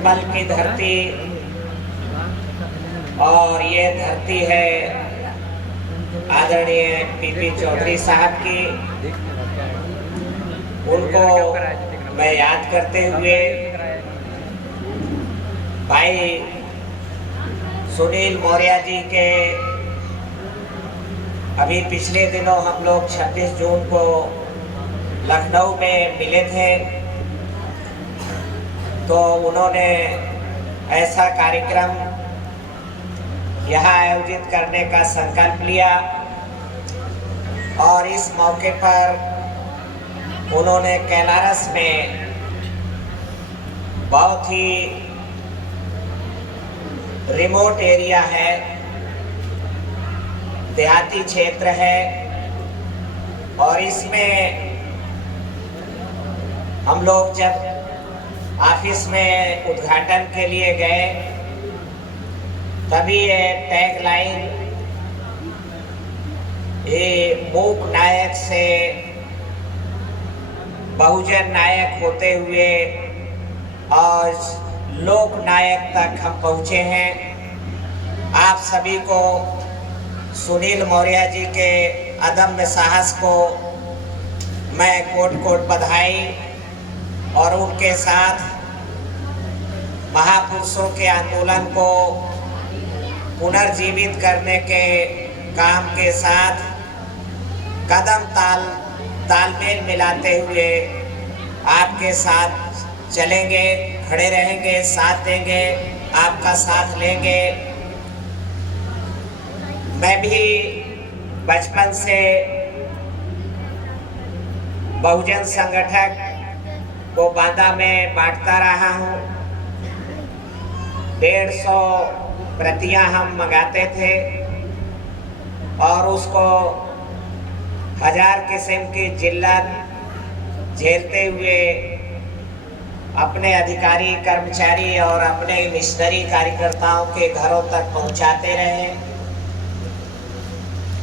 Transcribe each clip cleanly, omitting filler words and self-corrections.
चंबल की धरती और ये धरती है आदरणीय पीपी चौधरी साहब की। उनको मैं याद करते हुए भाई सुनील मौर्य जी के अभी पिछले दिनों हम लोग 26 जून को लखनऊ में मिले थे, तो उन्होंने ऐसा कार्यक्रम यहाँ आयोजित करने का संकल्प लिया और इस मौके पर उन्होंने कैलारस में बहुत ही रिमोट एरिया है, देहाती क्षेत्र है, और इसमें हम लोग जब ऑफिस में उद्घाटन के लिए गए तभी ये टैग लाइन ये मूक नायक से बहुजन नायक होते हुए आज लोक नायक तक हम पहुँचे हैं। आप सभी को सुनील मौर्य जी के अदम्य साहस को मैं कोट कोट बधाई और उनके साथ महापुरुषों के आंदोलन को पुनर्जीवित करने के काम के साथ कदम तालमेल मिलाते हुए आपके साथ चलेंगे, खड़े रहेंगे, साथ देंगे, आपका साथ लेंगे। मैं भी बचपन से बहुजन संगठक को बांदा में बांटता रहा हूँ। 150 प्रतियां हम मंगाते थे और उसको 1000 किस्म की जिल्लत झेलते हुए अपने अधिकारी कर्मचारी और अपने मिशनरी कार्यकर्ताओं के घरों तक पहुंचाते रहे।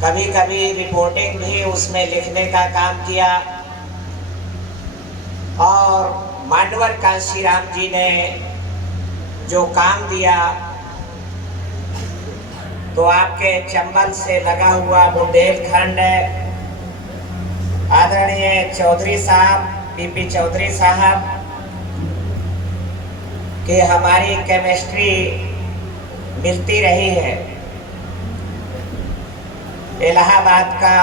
कभी कभी रिपोर्टिंग भी उसमें लिखने का काम किया और मांडवर कांशीराम जी ने जो काम दिया, तो आपके चंबल से लगा हुआ बुंदेलखंड आदरणीय चौधरी साहब, पीपी चौधरी साहब कि हमारी केमिस्ट्री मिलती रही है। इलाहाबाद का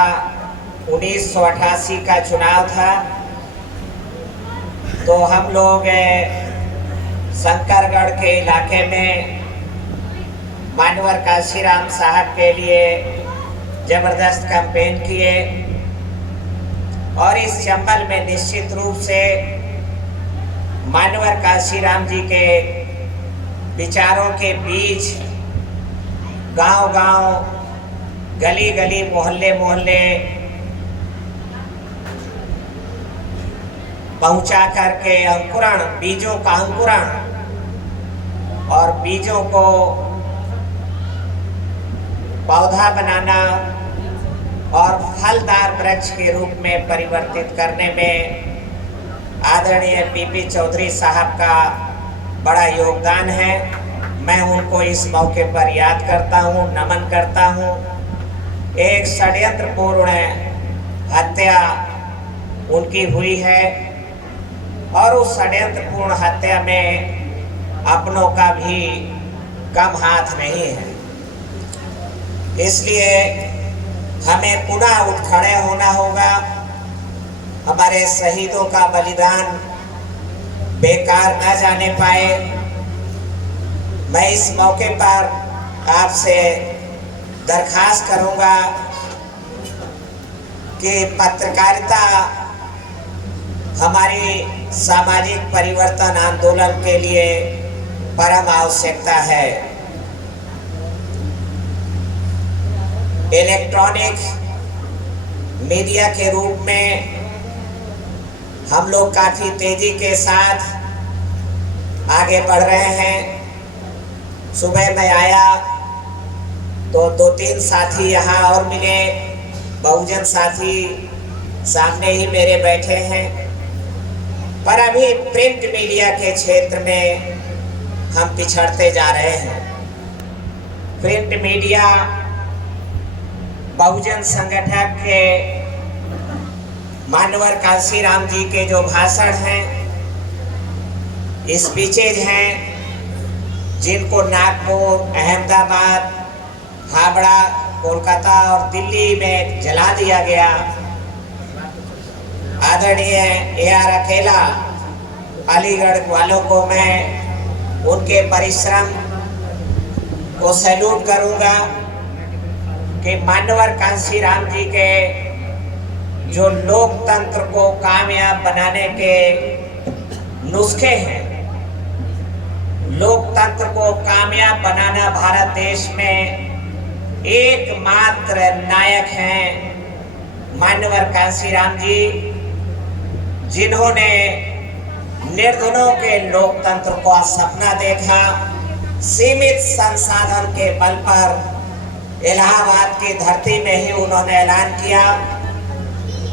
1988 का चुनाव था, तो हम लोग शंकरगढ़ के इलाके में मांडवर कांशीराम साहब के लिए जबरदस्त कैंपेन किए और इस चंबल में निश्चित रूप से मांडवर कांशीराम जी के विचारों के बीच गांव-गांव, गली-गली, मोहल्ले-मोहल्ले पहुंचा करके अंकुरण, बीजों का अंकुरण और बीजों को पौधा बनाना और फलदार वृक्ष के रूप में परिवर्तित करने में आदरणीय पीपी चौधरी साहब का बड़ा योगदान है। मैं उनको इस मौके पर याद करता हूँ, नमन करता हूँ। एक षड्यंत्रपूर्ण हत्या उनकी हुई है और उस षड्यंत्रपूर्ण हत्या में अपनों का भी कम हाथ नहीं है। इसलिए हमें पुनः उठ खड़े होना होगा। हमारे शहीदों का बलिदान बेकार न जाने पाए। मैं इस मौके पर आपसे दरखास्त करूंगा कि पत्रकारिता हमारी सामाजिक परिवर्तन आंदोलन के लिए परम आवश्यकता है। इलेक्ट्रॉनिक मीडिया के रूप में हम लोग काफ़ी तेजी के साथ आगे बढ़ रहे हैं। सुबह मैं आया तो 2-3 साथी यहाँ और मिले, बहुजन साथी सामने ही मेरे बैठे हैं। पर अभी प्रिंट मीडिया के क्षेत्र में हम पिछड़ते जा रहे हैं। प्रिंट मीडिया, बहुजन संगठन के मानवर कांशीराम जी के जो भाषण हैं, स्पीचेज हैं, जिनको नागपुर, अहमदाबाद, हावड़ा, कोलकाता और दिल्ली में जला दिया गया, आदरणीय AR अकेला अलीगढ़ वालों को मैं उनके परिश्रम को सैल्यूट करूंगा कि मानवर कांशीराम जी के जो लोकतंत्र को कामयाब बनाने के नुस्खे हैं, लोकतंत्र को कामयाब बनाना भारत देश में एकमात्र नायक हैं मानवर कांशीराम जी, जिन्होंने निर्धनों के लोकतंत्र का सपना देखा। सीमित संसाधन के बल पर इलाहाबाद की धरती में ही उन्होंने ऐलान किया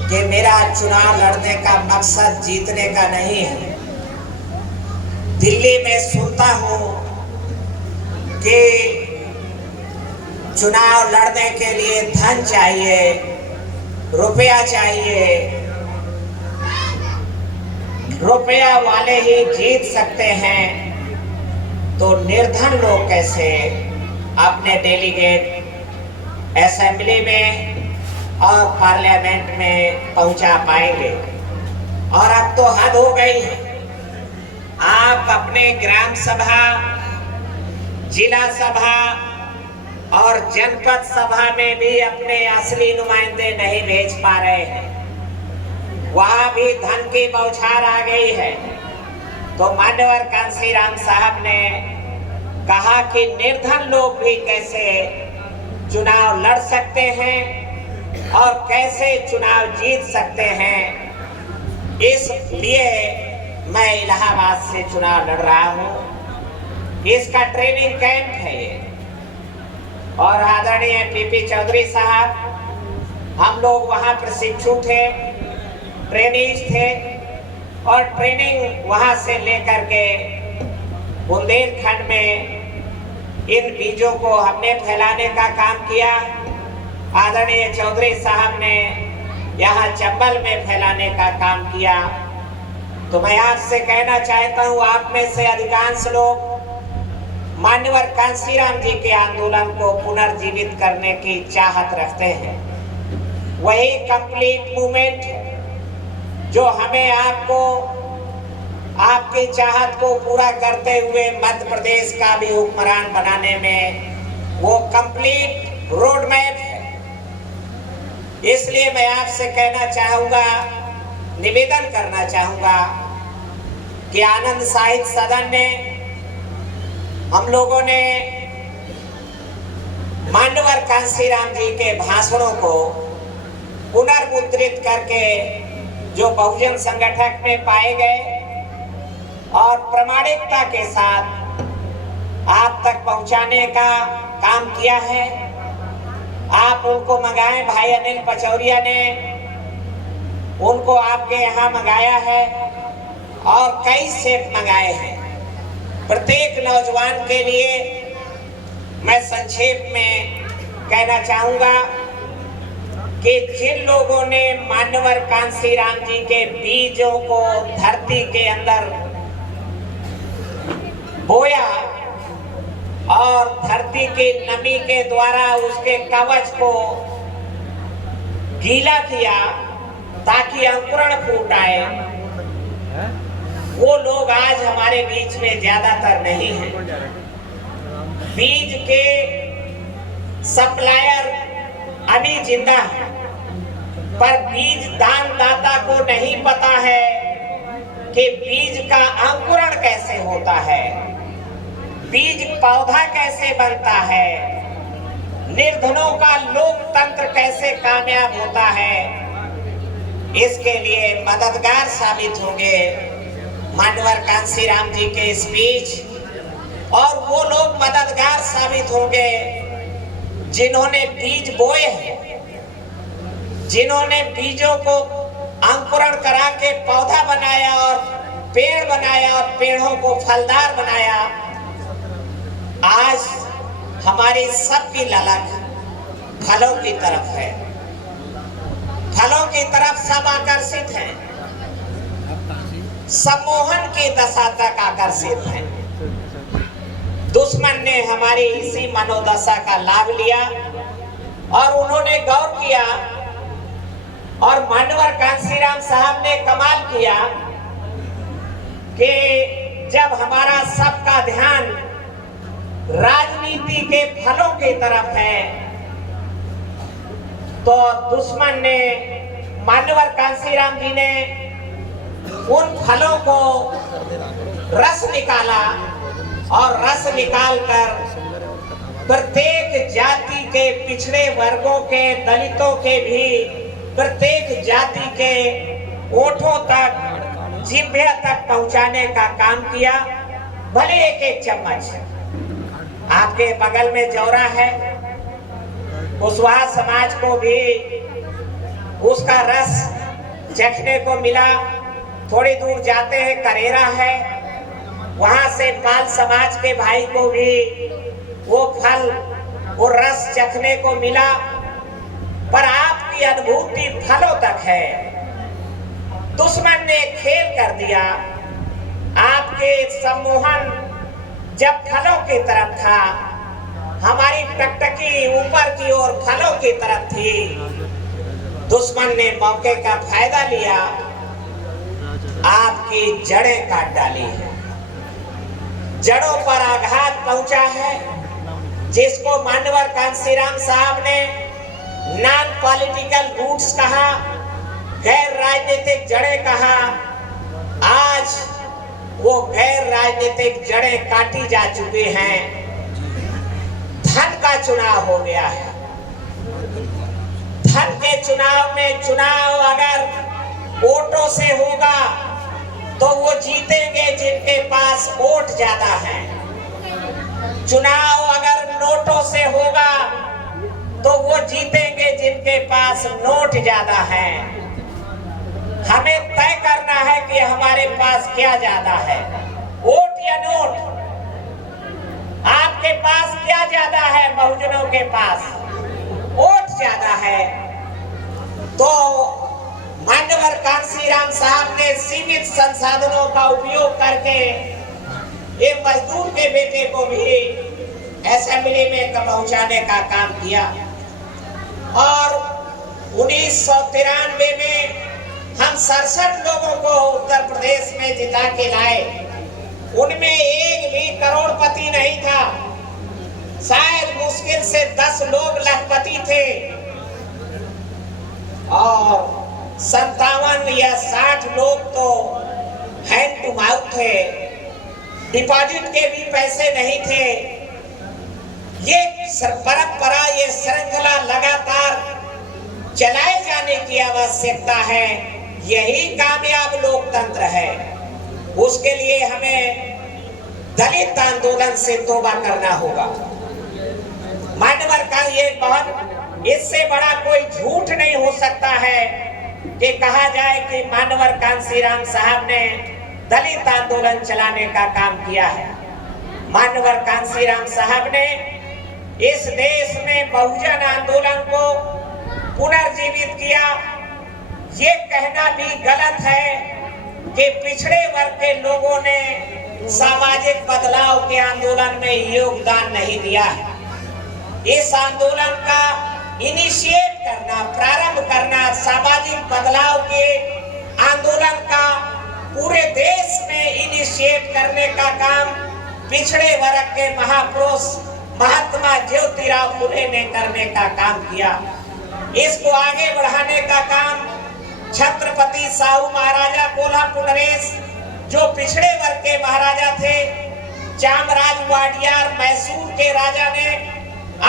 कि मेरा चुनाव लड़ने का मकसद जीतने का नहीं है। दिल्ली में सुनता हूं कि चुनाव लड़ने के लिए धन चाहिए, रुपया चाहिए, रुपया वाले ही जीत सकते हैं, तो निर्धन लोग कैसे अपने डेलीगेट असेंबली में और पार्लियामेंट में पहुंचा पाएंगे। और अब तो हद हो गई है। आप अपने ग्राम सभा, जिला सभा और जनपद सभा में भी अपने असली नुमाइंदे नहीं भेज पा रहे हैं। वहां भी धन की बौछार आ गई है। तो मान्यवर कांशीराम साहब ने कहा कि निर्धन लोग भी कैसे चुनाव लड़ सकते हैं और कैसे चुनाव जीत सकते हैं। इसलिए मैं इलाहाबाद से चुनाव लड़ रहा हूं। इसका ट्रेनिंग कैंप है ये। और आदरणीय PP चौधरी साहब, हम लोग वहां प्रशिक्षु थे, ट्रेनिंग थे, और ट्रेनिंग वहां से लेकर के बुंदेलखंड में इन बीजों को हमने फैलाने का काम किया। आदरणीय चौधरी साहब ने यहाँ चंबल में फैलाने का काम किया। तो मैं आपसे कहना चाहता हूँ, आप में से अधिकांश लोग मान्यवर कांशीराम जी के आंदोलन को पुनर्जीवित करने की चाहत रखते हैं। वही कंप्लीट मूवमेंट है जो हमें आपको, आपकी चाहत को पूरा करते हुए मध्य प्रदेश का भी हुक्मरान बनाने में वो कंप्लीट रोड मैप है। इसलिए मैं आपसे कहना चाहूंगा, निवेदन करना चाहूंगा कि आनंद साहित्य सदन ने, हम लोगों ने मान्यवर कांशीराम जी के भाषणों को पुनर्मुद्रित करके जो बहुजन संगठन में पाए गए और प्रामाणिकता के साथ आप तक पहुंचाने का काम किया है। आप उनको मंगाए, भाई अनिल पचौरिया ने उनको आपके यहाँ मंगाया है और कई सेट मंगाए हैं। प्रत्येक नौजवान के लिए मैं संक्षेप में कहना चाहूंगा कि जिन लोगों ने मान्यवर कांशीराम जी के बीजों को धरती के अंदर बोया और धरती की नमी के द्वारा उसके कवच को गीला किया ताकि अंकुरण फूट आए, वो लोग आज हमारे बीच में ज्यादातर नहीं हैं। बीज के सप्लायर अभी जिंदा है, पर बीज दानदाता को नहीं पता है कि बीज का अंकुरण कैसे होता है, बीज पौधा कैसे बनता है, निर्धनों का लोकतंत्र कैसे कामयाब होता है। इसके लिए मददगार साबित होंगे मान्यवर कांशीराम जी के स्पीच, और वो लोग मददगार साबित होंगे जिन्होंने बीज बोए हैं, जिन्होंने बीजों को अंकुरण करा के पौधा बनाया और पेड़ बनाया और पेड़ों को फलदार बनाया। आज हमारी सबकी ललक फलों की तरफ है। फलों की तरफ सब आकर्षित हैं, सम्मोहन की दशा तक आकर्षित हैं। दुश्मन ने हमारी इसी मनोदशा का लाभ लिया और उन्होंने गौर किया और मानवर कांसीराम साहब ने कमाल किया कि जब हमारा सबका ध्यान राजनीति के फलों की तरफ है तो दुश्मन ने, मानवर कांसीराम जी ने उन फलों को रस निकाला और रस निकालकर प्रत्येक जाति के पिछड़े वर्गों के, दलितों के भी प्रत्येक जाति के ओठों तक, जिह्वा तक पहुंचाने का काम किया। भले एक एक चम्मच, आपके बगल में जौरा है, कुशवाहा समाज को भी उसका रस चखने को मिला। थोड़ी दूर जाते हैं करेरा है, वहां से पाल समाज के भाई को भी वो फल, वो रस चखने को मिला। पर आपकी अनुभूति फलों तक है। दुश्मन ने खेल कर दिया। आपके सम्मोहन जब फलों की तरफ था, हमारी टकटकी ऊपर की ओर फलों की तरफ थी, दुश्मन ने मौके का फायदा लिया, आपकी जड़ें काट डाली है, जड़ों पर आघात पहुंचा है, जिसको मानवर कांसीराम साहब ने नॉन पॉलिटिकल रूट्स कहा, गैर राजनीतिक जड़ें कहा। आज वो गैर राजनीतिक जड़ें काटी जा चुकी हैं। धन का चुनाव हो गया है। धन के चुनाव में, चुनाव अगर वोटों से होगा तो वो जीतेंगे जिनके पास वोट ज्यादा है। चुनाव अगर नोटों से होगा तो वो जीतेंगे जिनके पास नोट ज्यादा है। हमें तय करना है कि हमारे पास क्या ज्यादा है, वोट या नोट। आपके पास क्या ज्यादा है? बहुजनों के पास वोट ज्यादा है। तो मानवर कांसीराम साहब ने सीमित संसाधनों का उपयोग करके एक मजदूर के बेटे को भी असेंबली में पहुंचाने का काम किया। और 1993 में हम 67 लोगों को उत्तर प्रदेश में जिता के लाए। उनमें एक भी करोड़पति नहीं था। शायद मुश्किल से 10 लोग लखपति थे और 57 या 60 लोग तो हैंड टू माउथ थे। डिपॉजिट के भी पैसे नहीं थे। ये परंपरा, ये श्रृंखला लगातार चलाए जाने की आवश्यकता है। यही कामयाब लोकतंत्र है। उसके लिए हमें दलित आंदोलन से तौबा करना होगा। मानवर का ये बहुत, इससे बड़ा कोई झूठ नहीं हो सकता है कि कहा जाए कि मानवर कांसीराम साहब ने दलित आंदोलन चलाने का काम किया है। मानवर कांसीराम साहब ने इस देश में बहुजन आंदोलन को पुनर्जीवित किया। ये कहना भी गलत है कि पिछड़े वर्ग के लोगों ने सामाजिक बदलाव के आंदोलन में योगदान नहीं दिया है। इस आंदोलन का इनिशिएट करना, प्रारंभ करना, सामाजिक बदलाव के आंदोलन का पूरे देश में इनिशिएट करने का काम पिछड़े वर्ग के महापुरुष महात्मा ज्योतिराव फुले ने करने का काम किया। इसको आगे बढ़ाने का काम छत्रपति साहू महाराजा कोल्हापुर नरेश, जो पिछड़े वर्ग के महाराजा थे, चामराज वाडियार मैसूर के राजा ने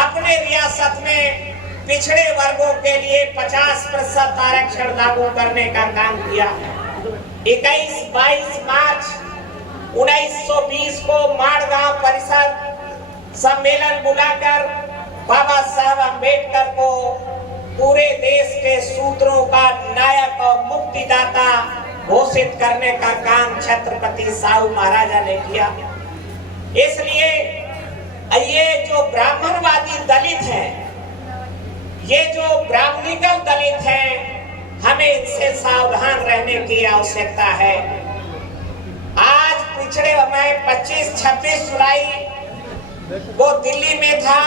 अपने रियासत में पिछड़े वर्गों के लिए 50% आरक्षण लागू करने का काम किया। 21-22 मार्च 1920 को माड़गांव परिषद सम्मेलन बुलाकर बाबा साहब अम्बेडकर को पूरे देश के सूत्रों का नायक और मुक्तिदाता घोषित करने का काम छत्रपति साहू महाराजा ने किया। इसलिए ये जो ब्राह्मणवादी दलित हैं, ये जो ब्राह्मणिकल दलित हैं, हमें इनसे सावधान रहने की आवश्यकता है। आज पिछड़े मैं 25-26 जुलाई वो दिल्ली में था,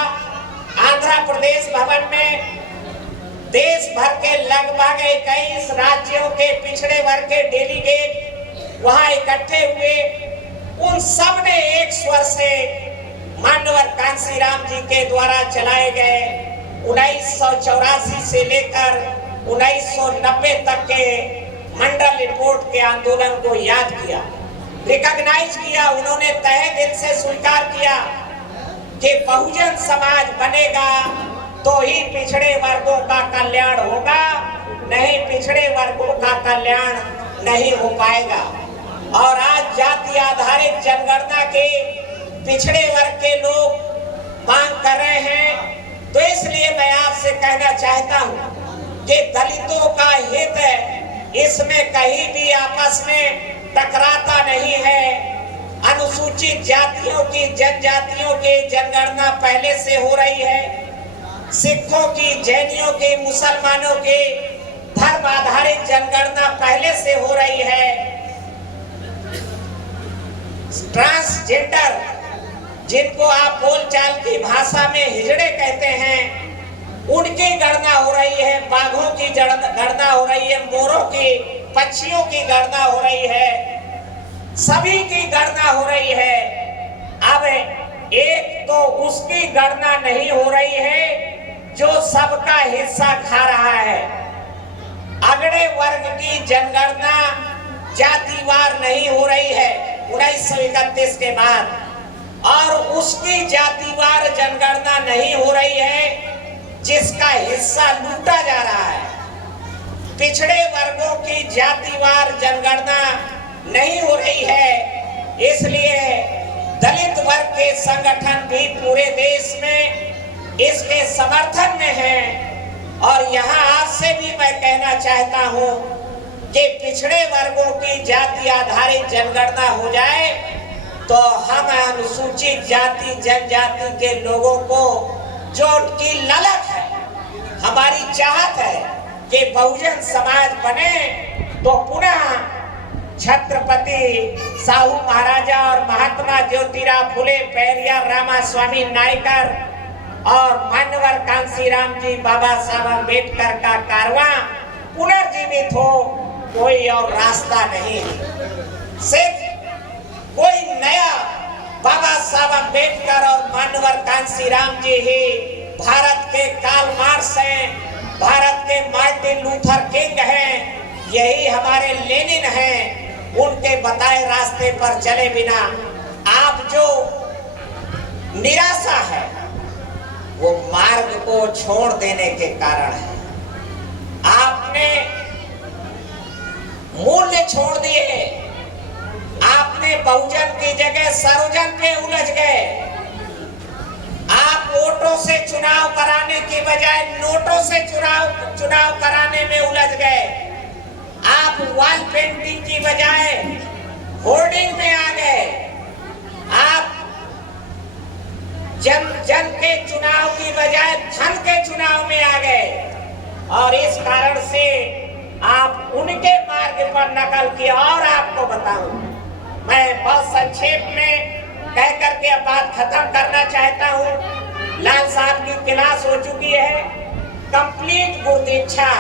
आंध्र प्रदेश भवन में देश भर के लगभग 21 राज्यों के पिछड़े वर्ग के डेलीगेट वहां इकट्ठे हुए। उन सब ने एक स्वर से मानवर कांसीराम जी के द्वारा चलाए गए 1984 से लेकर 1990 तक के मंडल रिपोर्ट के आंदोलन को याद किया, रिकॉग्नाइज किया। उन्होंने तहे दिल से स्वीकार किया कि बहुजन समाज बनेगा तो ही पिछड़े वर्गों का कल्याण होगा, नहीं पिछड़े वर्गों का कल्याण नहीं हो पाएगा। और आज जाति आधारित जनगणना के पिछड़े वर्ग के लोग मांग कर रहे हैं, तो इसलिए मैं आपसे कहना चाहता हूं कि दलितों का हित इसमें कहीं भी आपस में टकराता नहीं है। अनुसूचित जातियों की, जनजातियों की जनगणना पहले से हो रही है, सिखों की, जैनियों की, मुसलमानों की धर्म आधारित जनगणना पहले से हो रही है। ट्रांसजेंडर, जिनको आप बोलचाल की भाषा में हिजड़े कहते हैं, उनकी गणना हो रही है। बाघों की गणना हो रही है, मोरों की, पक्षियों की गणना हो रही है, सभी की गणना हो रही है। अब एक तो उसकी गणना नहीं हो रही है जो सबका हिस्सा खा रहा है। अगड़े वर्ग की जनगणना जातिवार नहीं हो रही है 1931 के बाद, और उसकी जातिवार जनगणना नहीं हो रही है जिसका हिस्सा लूटा जा रहा है। पिछड़े वर्गों की जातिवार जनगणना नहीं हो रही है, इसलिए दलित वर्ग के संगठन भी पूरे देश में इसके समर्थन में हैं। और यहाँ आपसे भी मैं कहना चाहता हूँ कि पिछड़े वर्गों की जाति आधारित जनगणना हो जाए तो हम अनुसूचित जाति जनजाति के लोगों को, जो उनकी ललक है, हमारी चाहत है कि बहुजन समाज बने, तो पुनः छत्रपति साहू महाराजा और महात्मा ज्योतिराव फुले, पेरियार रामास्वामी नायकर और मानवर कांसीराम जी, बाबा साहब अम्बेडकर का कारवां पुनर्जीवित हो, कोई और रास्ता नहीं है। सिर्फ कोई नया बाबा साहब अम्बेडकर और मानवर कांसीराम जी ही भारत के कार्ल मार्क्स हैं, भारत के मार्टिन लूथर किंग हैं, यही हमारे लेनिन हैं। उनके बताए रास्ते पर चले बिना आप जो निराशा है वो मार्ग को छोड़ देने के कारण है। आपने मूल्य छोड़ दिए, आपने बहुजन की जगह सर्वजन पे उलझ गए। आप वोटों से चुनाव कराने की बजाय नोटों से चुनाव कराने में उलझ गए। आप वॉल पेंटिंग की बजाय होर्डिंग में आ गए। आप जन के चुनाव की बजाय धन के चुनाव में आ गए, और इस कारण से आप उनके मार्ग पर नकल किया। और आपको बताऊं, मैं बहुत संक्षेप में कह करके अब बात खत्म करना चाहता हूं। लाल साहब की क्लास हो चुकी है, कंप्लीट गुरुदीक्षा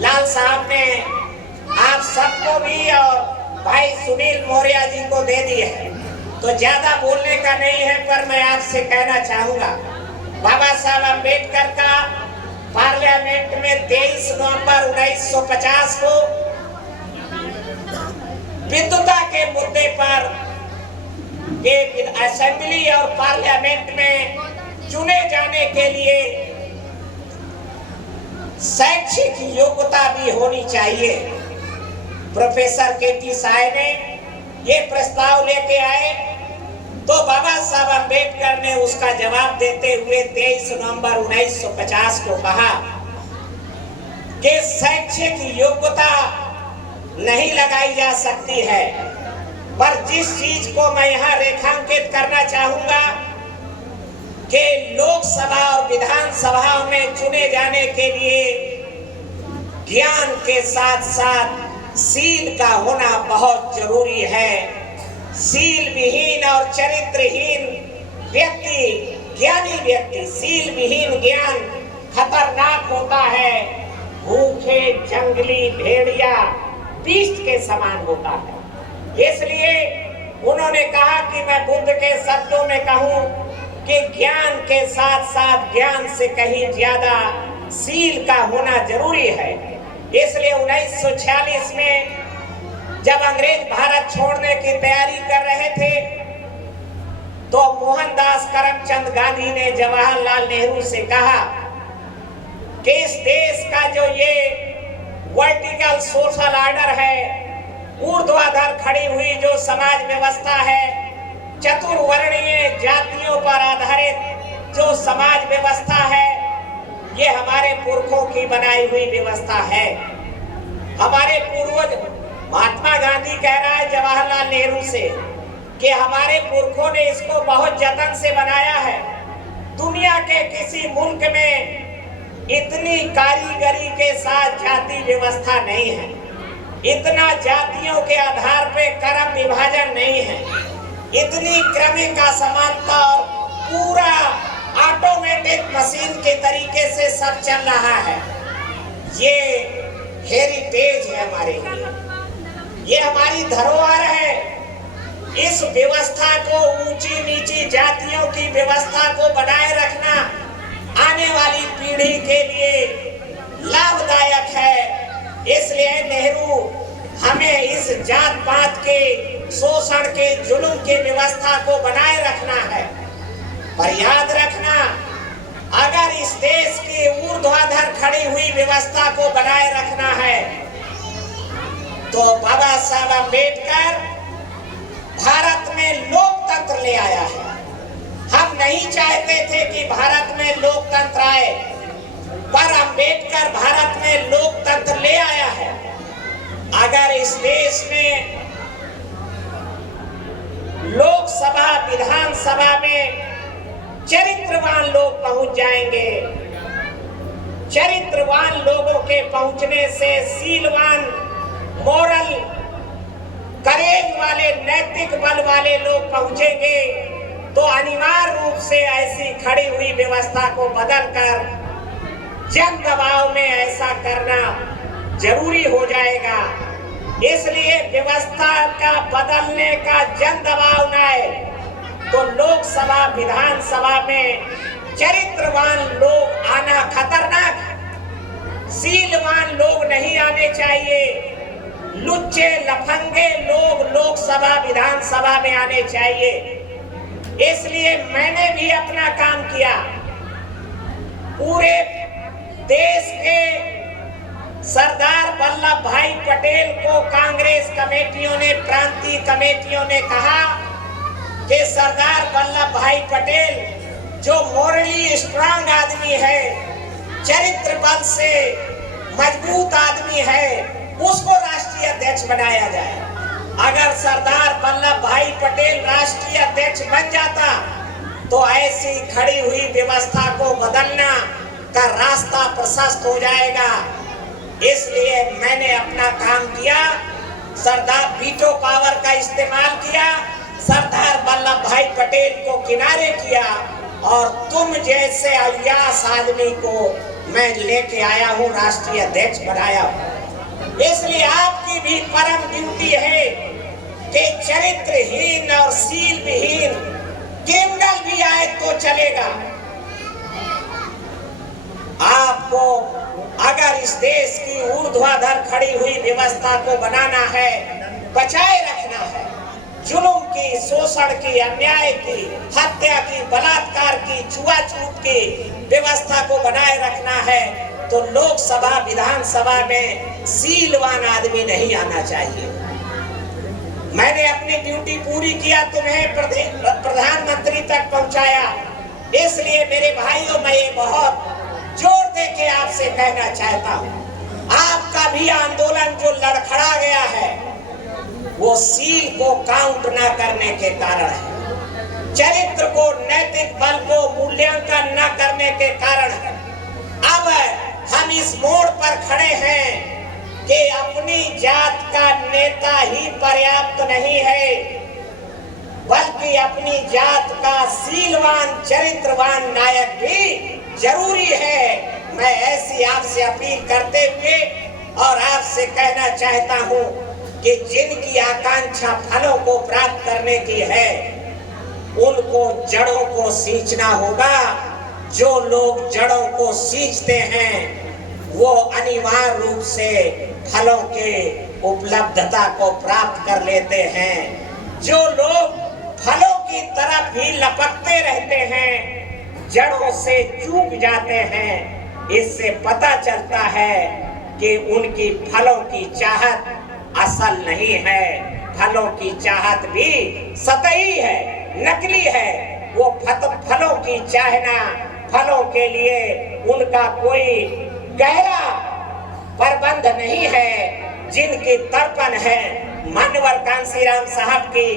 लाल साहब ने आप सबको भी और भाई सुनील मौर्य जी को दे दी है, तो ज्यादा बोलने का नहीं है, पर मैं आपसे कहना चाहूंगा, बाबा साहब अम्बेडकर का पार्लियामेंट में 23 नवंबर 1950 को विद्युता के मुद्दे पर असेंबली और पार्लियामेंट में चुने जाने के लिए शैक्षिक योग्यता भी होनी चाहिए। Professor K.T.. साय ने ये प्रस्ताव लेके आए, तो बाबा साहब अम्बेडकर ने उसका जवाब देते हुए 23 नवंबर 1950 को कहा कि शैक्षिक योग्यता नहीं लगाई जा सकती है, पर जिस चीज को मैं यहाँ रेखांकित करना चाहूंगा कि लोकसभा और विधानसभाओं में चुने जाने के लिए ज्ञान के साथ साथ सील का होना बहुत जरूरी है। सील विहीन और चरित्रहीन व्यक्ति, ज्ञानी व्यक्ति, सील विहीन ज्ञान खतरनाक होता है। भूखे जंगली भेड़िया बीस्ट के समान होता है। इसलिए उन्होंने कहा कि मैं बुद्ध के शब्दों में कहूं कि ज्ञान के साथ साथ ज्ञान से कहीं ज्यादा सील का होना जरूरी है। इसलिए 1946 में जब अंग्रेज भारत छोड़ने की तैयारी कर रहे थे तो मोहनदास करमचंद गांधी ने जवाहरलाल नेहरू से कहा कि इस देश का जो ये वर्टिकल सोशल ऑर्डर है, ऊर्ध्वाधर खड़ी हुई जो समाज व्यवस्था है, चतुर्वर्णीय जातियों पर आधारित जो समाज व्यवस्था है, ये हमारे पुरखों की बनाई हुई व्यवस्था है। हमारे पूर्वज, महात्मा गांधी कह रहा है जवाहरलाल नेहरू से कि हमारे पुरखों ने इसको बहुत जतन से बनाया है। दुनिया के किसी मुल्क में इतनी कारीगरी के साथ जाति व्यवस्था नहीं है, इतना जातियों के आधार पे क्रम विभाजन नहीं है, इतनी क्रमिक असमानता और पूरा ऑटोमेटिक मशीन के तरीके से सब चल रहा है। ये हेरिटेज है हमारे लिए, ये हमारी धरोहर है। इस व्यवस्था को, ऊंची नीची जातियों की व्यवस्था को बनाए रखना आने वाली पीढ़ी के लिए लाभदायक है। इसलिए नेहरू हमें इस जात पात के शोषण के, जुल्म के व्यवस्था को बनाए रखना है। पर याद रखना, अगर इस देश की ऊर्ध्वाधर खड़ी हुई व्यवस्था को बनाए रखना है तो बाबा साहब अम्बेडकर भारत में लोकतंत्र ले आया है। हम नहीं चाहते थे कि भारत में लोकतंत्र आए, पर अम्बेडकर भारत में लोकतंत्र ले आया है। अगर इस देश में लोकसभा, विधानसभा में चरित्रवान लोग पहुंच जाएंगे, चरित्रवान लोगों के पहुंचने से सीलवान, मोरल करेज वाले, नैतिक बल वाले लोग पहुंचेंगे तो अनिवार्य रूप से ऐसी खड़ी हुई व्यवस्था को बदलकर जन दबाव में ऐसा करना जरूरी हो जाएगा। इसलिए व्यवस्था का बदलने का जन दबाव न आए तो लोकसभा, विधानसभा में चरित्रवान लोग आना खतरनाक है। सीलवान लोग नहीं आने चाहिए, लुच्चे लफंगे लोग लोकसभा, विधानसभा में आने चाहिए। इसलिए मैंने भी अपना काम किया। पूरे देश के सरदार वल्लभ भाई पटेल को कांग्रेस कमेटियों ने, प्रांतीय कमेटियों ने कहा कि सरदार वल्लभ भाई पटेल जो मोरली स्ट्रांग आदमी है, चरित्र बल से मजबूत आदमी है, उसको राष्ट्रीय अध्यक्ष बनाया जाए। अगर सरदार वल्लभ भाई पटेल राष्ट्रीय अध्यक्ष बन जाता तो ऐसी खड़ी हुई व्यवस्था को बदलना का रास्ता प्रशस्त हो जाएगा। इसलिए मैंने अपना काम किया, सरदार वीटो पावर का इस्तेमाल किया, सरदार वल्लभ भाई पटेल को किनारे किया और तुम जैसे अय्याश आदमी को मैं लेके आया हूँ, राष्ट्रीय अध्यक्ष बनाया हूँ। इसलिए आपकी भी परम ड्यूटी है कि चरित्रहीन और सील विहीन क्रिमिनल भी आए तो चलेगा। आपको अगर इस देश की ऊर्ध्वाधर खड़ी हुई व्यवस्था को बनाना है, बचाए रखना है, जुल्म की, शोषण की, अन्याय की, हत्या की, बलात्कार की, छुआछूत की व्यवस्था को बनाए रखना है तो लोकसभा, विधानसभा में सीलवान आदमी नहीं आना चाहिए। मैंने अपनी ड्यूटी पूरी किया, तुम्हें प्रधानमंत्री तक पहुंचाया। इसलिए मेरे भाइयों, मैं ये बहुत जोर दे के आपसे कहना चाहता हूँ, आपका भी आंदोलन जो लड़खड़ा गया है वो सील को काउंट ना करने के कारण है। चरित्र को, नैतिक बल को मूल्यांकन न करने के कारण अब हम इस मोड़ पर खड़े हैं कि अपनी जात का नेता ही पर्याप्त नहीं है, बल्कि अपनी जात का सीलवान, चरित्रवान नायक भी जरूरी है। मैं ऐसी आपसे अपील करते हुए और आपसे कहना चाहता हूं कि जिनकी आकांक्षा फलों को प्राप्त करने की है, उनको जड़ों को सींचना होगा। जो लोग जड़ों को सींचते हैं वो अनिवार्य रूप से फलों के उपलब्धता को प्राप्त कर लेते हैं। जो लोग फलों की तरफ ही लपकते रहते हैं, जड़ों से चूक जाते हैं। इससे पता चलता है कि उनकी फलों की चाहत असल नहीं है, फलों की चाहत भी सतही है, नकली है। वो फलों की चाहना, फलों के लिए उनका कोई गहरा प्रबंध नहीं है। जिनकी तड़पन है, मानवर कांसीराम साहब की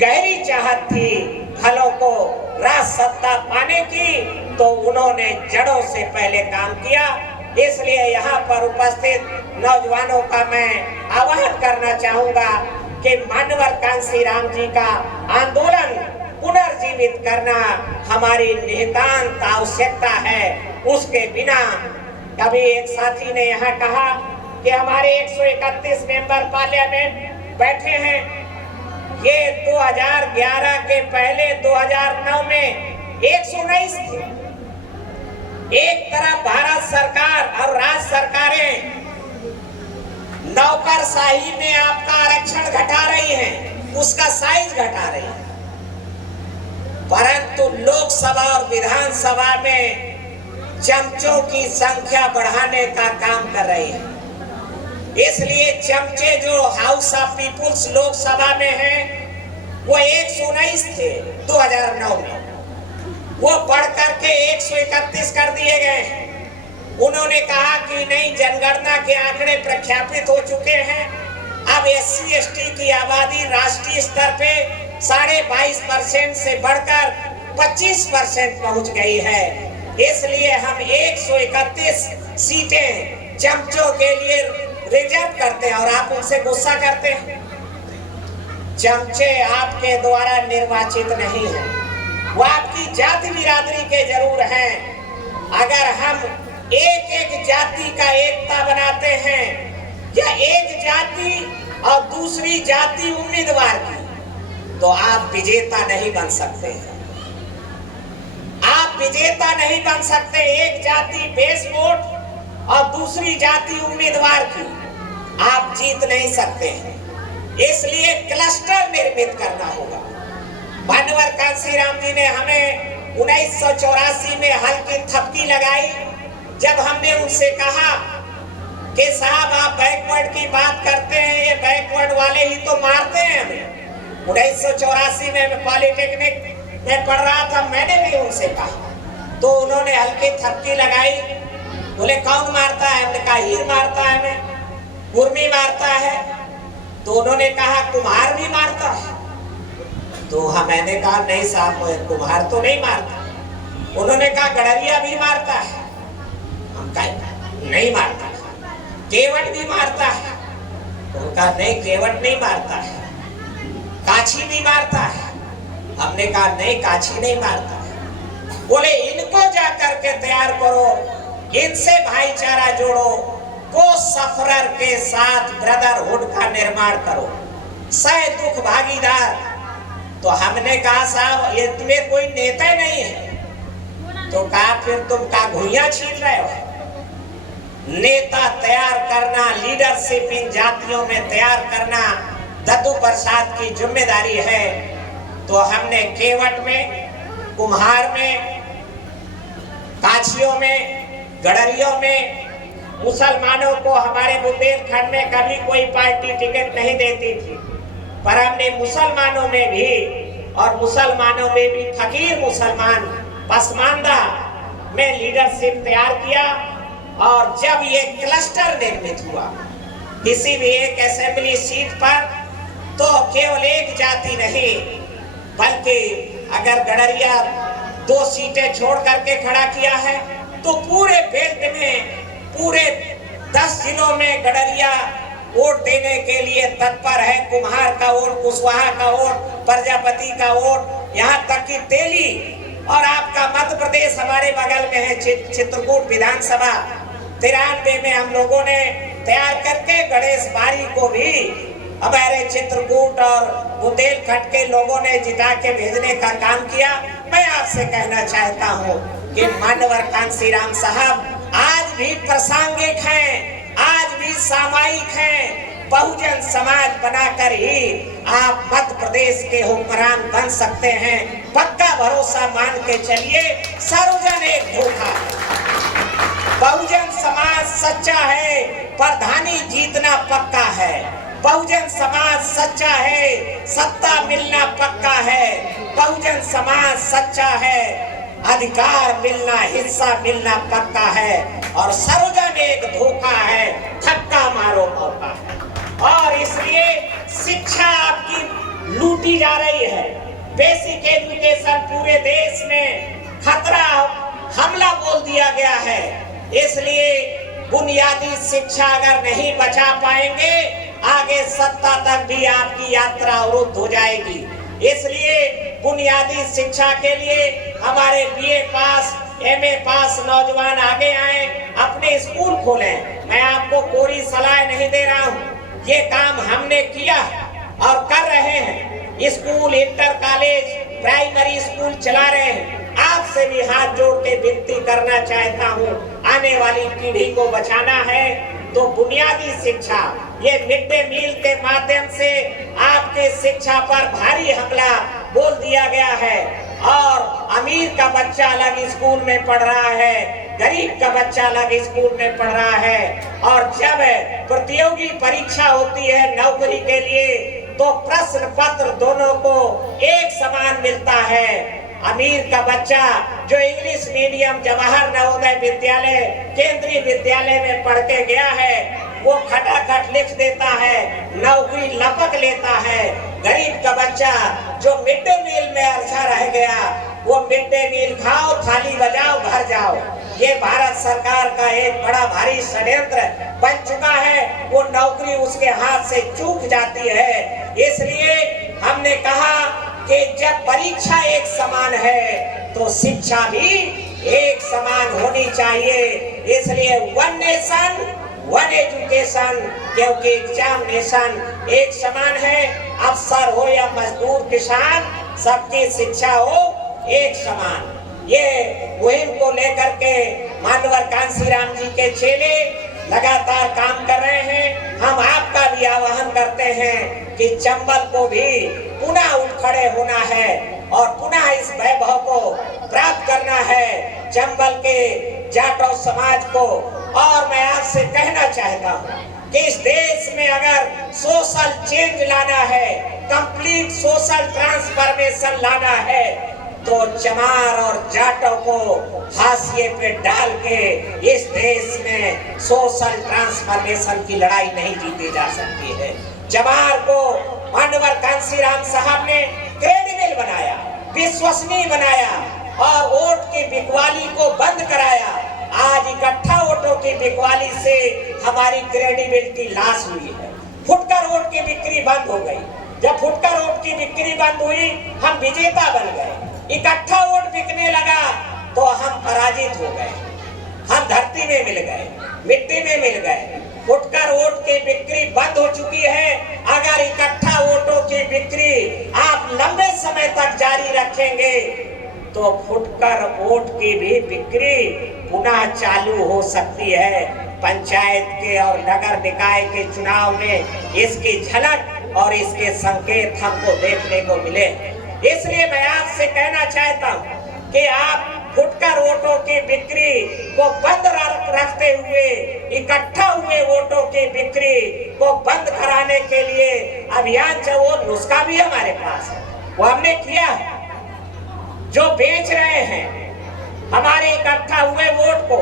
गहरी चाहत थी फलों को राज सत्ता पाने की, तो उन्होंने जड़ों से पहले काम किया। इसलिए यहाँ पर उपस्थित नौजवानों का मैं आह्वान करना चाहूंगा कि मानवर कांसीराम जी का आंदोलन पुनर्जीवित करना हमारी नितांत आवश्यकता है। उसके बिना, कभी एक साथी ने यहाँ कहा कि हमारे 131 मेंबर पार्लियामेंट बैठे हैं, ये 2011 के पहले 2009 में 119 थे। एक तरफ भारत सरकार और राज्य सरकारें नौकरशाही में आपका आरक्षण घटा रही हैं, उसका साइज घटा रही है, परंतु लोकसभा और विधानसभा में चमचों की संख्या बढ़ाने का काम कर रही है। इसलिए चमचे जो हाउस ऑफ पीपुल्स लोकसभा में हैं, वो 119 थे 2009 में, वो बढ़ करके 131 कर दिए गए। उन्होंने कहा कि नहीं, जनगणना के आंकड़े प्रख्यापित हो चुके हैं, अब SC/ST की आबादी राष्ट्रीय स्तर पे 22.5% से बढ़कर 25% पहुंच गई है। इसलिए हम 131 सीटें चमचों के लिए रिजर्व करते हैं और आप उनसे गुस्सा करते हैं। चमचे आपके द्वारा निर्वाचित नहीं है, वो आपकी जाति बिरादरी के जरूर हैं। अगर हम एक एक जाति का एकता बनाते हैं या एक जाति और दूसरी जाति उम्मीदवार की, तो आप विजेता नहीं बन सकते हैं। आप विजेता नहीं बन सकते। एक जाति बेस वोट और दूसरी जाति उम्मीदवार की आप जीत नहीं सकते हैं। इसलिए क्लस्टर निर्मित करना होगा। मानवर कांसीराम जी ने हमें 1984 में हल्की थपकी लगाई, जब हमने उनसे कहा कि साहब आप बैकवर्ड की बात करते हैं, ये बैकवर्ड वाले ही तो मारते हैं हमें। 1984 में मैं पॉलिटेक्निक में पढ़ रहा था, मैंने भी उनसे कहा, तो उन्होंने हल्की थपकी लगाई। बोले कौन मारता है? हमने कहा हीर मारता है, हमें कुर्मी मारता है। तो उन्होंने कहा कुम्हार भी मारता है। तो मैंने कहा नहीं साहब, कुम्हार तो नहीं मारता। उन्होंने कहा गड़रिया भी मारता है। हम कहा नहीं मारता। केवट भी मारता है। उनका नहीं, केवट नहीं मारता है। काछी भी मारता है। हमने कहा नहीं, काछी नहीं मारता है। बोले इनको जा करके तैयार करो, इनसे भाईचारा जोड़ो, को सफरर के साथ ब्रदरहुड का निर्माण करो, सह दुख भागीदार। तो हमने कहा साहब ये तुम्हें कोई नेता नहीं है। तो कहा फिर तुम का घुइयां छीन रहे हो? नेता तैयार करना, लीडरशिप इन जातियों में तैयार करना दद्दू प्रसाद की जिम्मेदारी है। तो हमने केवट में, कुम्हार में, काछियों में, गड़रियों में, मुसलमानों को हमारे बुंदेलखंड में कभी कोई पार्टी टिकट नहीं देती थी, पर हमने मुसलमानों में भी, और मुसलमानों में भी फकीर मुसलमान पसमानदा में लीडरशिप तैयार किया। और जब ये क्लस्टर निर्मित हुआ किसी भी एक असेंबली सीट पर, तो केवल एक जाति नहीं बल्कि अगर गडरिया 2 सीटें छोड़ करके खड़ा किया है तो पूरे बेल्ट में, पूरे 10 जिलों में गडरिया वोट देने के लिए तत्पर है। कुम्हार का वोट, कुशवाहा का वोट, प्रजापति का वोट, यहाँ तक कि तेली और आपका मध्य प्रदेश हमारे बगल में है, चित्रकूट विधानसभा 93 में हम लोगों ने तैयार करके गणेश बारी को भी हमारे चित्रकूट और बुंदेलखंड के लोगों ने जिता के भेजने का काम किया। मैं आपसे कहना चाहता हूं कि मानवर कांसीराम साहब आज भी प्रासंगिक हैं, आज भी सामायिक हैं। बहुजन समाज बनाकर ही आप मध्य प्रदेश के हुक्मरान बन सकते हैं। पक्का भरोसा मान के चलिए, सर्वजन एक धोखा। बहुजन समाज सच्चा है, प्रधानी जीतना पक्का है। बहुजन समाज सच्चा है, सत्ता मिलना पक्का है। बहुजन समाज सच्चा है, अधिकार मिलना, हिस्सा मिलना पक्का है। और सर्वजन एक धोखा है, धक्का मारो मौका है। और इसलिए शिक्षा आपकी लूटी जा रही है। बेसिक एजुकेशन पूरे देश में खतरा, हमला बोल दिया गया है। इसलिए बुनियादी शिक्षा अगर नहीं बचा पाएंगे, आगे सत्ता तक भी आपकी यात्रा अवरुद्ध हो जाएगी। इसलिए बुनियादी शिक्षा के लिए हमारे बीए पास, एमए पास नौजवान आगे आए, अपने स्कूल खोलें। मैं आपको कोरी सलाह नहीं दे रहा हूँ, ये काम हमने किया और कर रहे हैं। School, inter college, primary school चला रहे हैं। आपसे भी हाथ जोड़ के विनती करना चाहता हूँ, आने वाली पीढ़ी को बचाना है तो बुनियादी शिक्षा, ये मिड डे मील के माध्यम से आपके शिक्षा पर भारी हमला बोल दिया गया है। और अमीर का बच्चा अलग स्कूल में पढ़ रहा है, गरीब का बच्चा अलग स्कूल में पढ़ रहा है। और जब प्रतियोगी परीक्षा होती है नौकरी के लिए, तो प्रश्न पत्र दोनों को एक समान मिलता है। अमीर का बच्चा जो इंग्लिश मीडियम जवाहर नवोदय विद्यालय, केंद्रीय विद्यालय में पढ़ के गया है, वो खटाखट लिख देता है, नौकरी लपक लेता है। गरीब का बच्चा जो मिड डे मील में अरसा रह गया, वो मिड डे मील खाओ, थाली बजाओ, घर जाओ। ये भारत सरकार का एक बड़ा भारी षड्यंत्र बन चुका है। वो नौकरी उसके हाथ से चूक जाती है। इसलिए हमने कहा कि जब परीक्षा एक समान है तो शिक्षा भी एक समान होनी चाहिए। इसलिए वन नेशन वन एजुकेशन, क्योंकि एग्जामिनेशन एक समान है। अफसर हो या मजदूर, किसान, सबकी शिक्षा हो एक समान। ये मुहिम को लेकर के मानवर कांसीराम जी के चेले लगातार काम कर रहे हैं। हम आपका भी आह्वान करते हैं कि चंबल को भी पुनः उठ खड़े होना है और पुनः इस वैभव को प्राप्त करना है, चंबल के जाटव समाज को। और मैं आपसे कहना चाहता हूँ कि इस देश में अगर सोशल चेंज लाना है, कंप्लीट सोशल ट्रांसफॉर्मेशन लाना है, तो चमार और जाटव को हाशिए पे डाल के इस देश में सोशल ट्रांसफॉर्मेशन की लड़ाई नहीं जीती जा सकती है। चमार को मानवर कांसीराम साहब ने क्रेडिबल बनाया, विश्वसनीय बनाया और वोट की बिकवाली को बंद कराया। आज इकट्ठा वोटों की बिकवाली से हमारी क्रेडिबिलिटी लॉस हुई है। फुटकर वोट की बिक्री बंद हो गई। जब फुटकर वोट की बिक्री बंद हुई, हम विजेता बन गए। इकट्ठा वोट बिकने लगा तो हम पराजित हो गए, हम धरती में मिल गए, मिट्टी में मिल गए। फुटकर वोट की बिक्री बंद हो चुकी है। अगर इकट्ठा वोटों की बिक्री आप लंबे समय तक जारी रखेंगे तो फुटकर वोट की भी बिक्री पुनः चालू हो सकती है। पंचायत के और नगर निकाय के चुनाव में इसकी झलक और इसके संकेत हमको देखने को मिले। इसलिए मैं आपसे कहना चाहता हूं कि आप फुटकर वोटों की बिक्री को बंद रखते हुए इकट्ठा हुए वोटों की बिक्री को बंद कराने के लिए अभियान चलाओ। वो नुस्खा भी हमारे पास है, वो हमने किया है। जो बेच रहे हैं हमारे इकट्ठा हुए वोट को,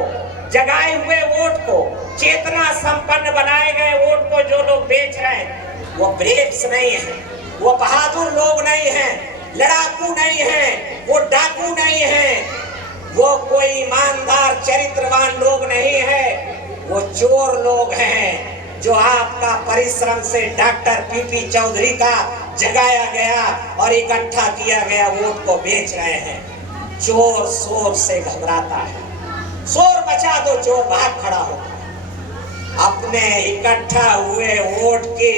जगाए हुए वोट को, चेतना संपन्न बनाए गए वोट को जो लोग बेच रहे हैं, वो ब्रेव्स नहीं है, वो बहादुर लोग नहीं हैं। लड़ाकू नहीं है, वो डाकू नहीं है, वो कोई ईमानदार चरित्रवान लोग नहीं है, वो चोर लोग हैं जो आपका परिश्रम से डॉक्टर पीपी चौधरी का जगाया गया और इकट्ठा किया गया वोट को बेच रहे हैं। चोर शोर से घबराता है, शोर मचा दो चोर भाग खड़ा होता है। अपने इकट्ठा हुए वोट की,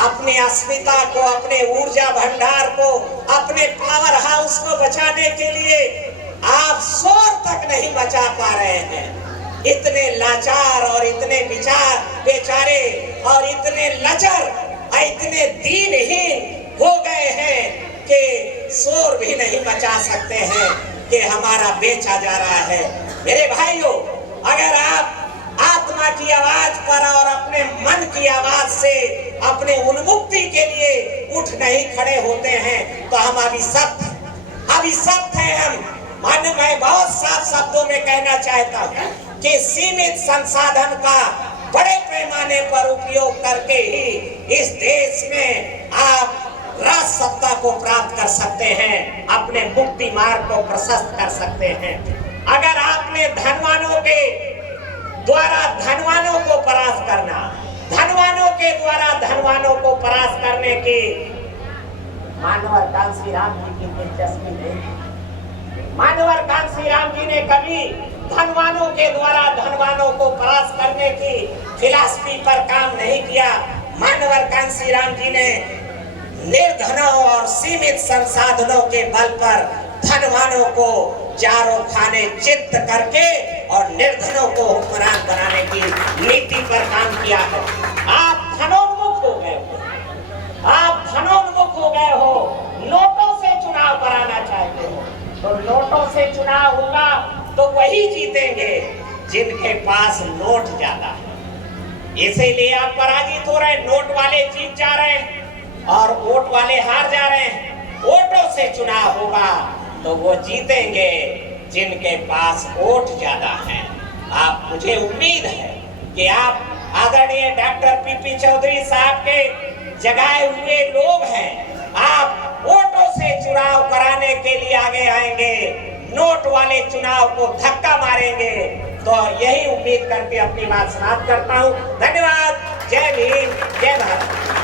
अपनी अस्मिता को, अपने ऊर्जा भंडार को, अपने पावर हाउस को बचाने के लिए आप शोर तक नहीं बचा पा रहे हैं। इतने लाचार और इतने विचार बेचारे और इतने लचर और इतने दीनहीन हो गए हैं कि शोर भी नहीं बचा सकते हैं कि हमारा बेचा जा रहा है। मेरे भाइयों, अगर आप आत्मा की आवाज पर और अपने मन की आवाज से अपने उन्मुक्ति के लिए उठ नहीं खड़े होते हैं तो हम अभिशप्त हैं हम। मैं बहुत साफ शब्दों में कहना चाहता हूँ कि सीमित संसाधन का बड़े पैमाने पर उपयोग करके ही इस देश में आप राज सत्ता को प्राप्त कर सकते हैं, अपने मुक्ति मार्ग को प्रशस्त कर सकते हैं। अगर आपने धनवानों के द्वारा धनवानों को परास्त करना, धनवानों के द्वारा धनवानों को परास्त करने की मानवर कांसी राम जी की दिलचस्पी नहीं। मानवर कांसी राम जी ने कभी धनवानों के द्वारा धनवानों को परास्त करने की फिलॉसफी पर काम नहीं किया। मानवर कांसी राम जी ने निर्धनों और सीमित संसाधनों के बल पर धनवानों को चारों खाने चित्त करके और निर्धनों को हुक्मरान बनाने की नीति पर काम किया है। आप धनोन्मुख हो गए हो, आप धनोन्मुख हो गए हो, नोटों से चुनाव कराना चाहते हो तो नोटों से चुनाव होगा तो वही जीतेंगे जिनके पास नोट ज्यादा है। इसीलिए आप पराजित हो रहे, नोट वाले जीत जा रहे हैं और वोट वाले हार जा रहे हैं। वोटों से चुनाव होगा तो वो जीतेंगे जिनके पास वोट ज्यादा है। आप, मुझे उम्मीद है कि आप आदरणीय डॉक्टर पीपी चौधरी साहब के जगाए हुए लोग हैं। आप वोटों से चुनाव कराने के लिए आगे आएंगे, नोट वाले चुनाव को धक्का मारेंगे। तो यही उम्मीद करके अपनी बात समाप्त करता हूं। धन्यवाद। जय भीम, जय भारत।